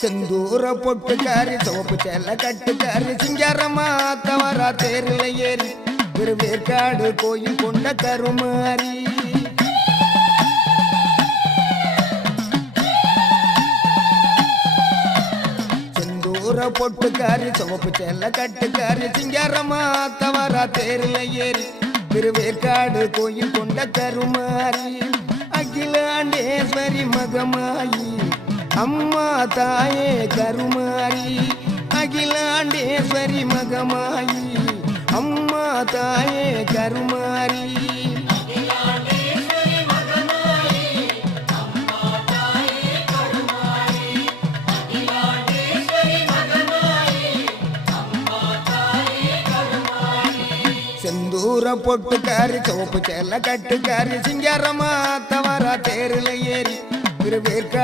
செந்தூர பொட்டுக்காரி soap செல்ல கட்டுக்காரி சிங்காரமா தவறா தேரில் ஏறி திருவேற்காடு கோயில் கொண்ட கருமாரி. செந்தூர பொட்டுக்காரி சோப்பு செல்ல கட்டுக்காரி சிங்காரமா தவறா தேரில் ஏறி திருவேற்காடு கோயில் கொண்ட கருமாரி. அகிலாண்டேஸ்வரி மகமாயி அம்மா தாயே கருமாரி அகிலாண்டேஸ்வரி மகமாயி அம்மா தாயே கருமாரி செந்தூர பொட்டுக்காரி சோப்பு செல்ல கட்டுக்காரி சிங்காரமா தவறா தேரில் ஏறி திருவேற்கா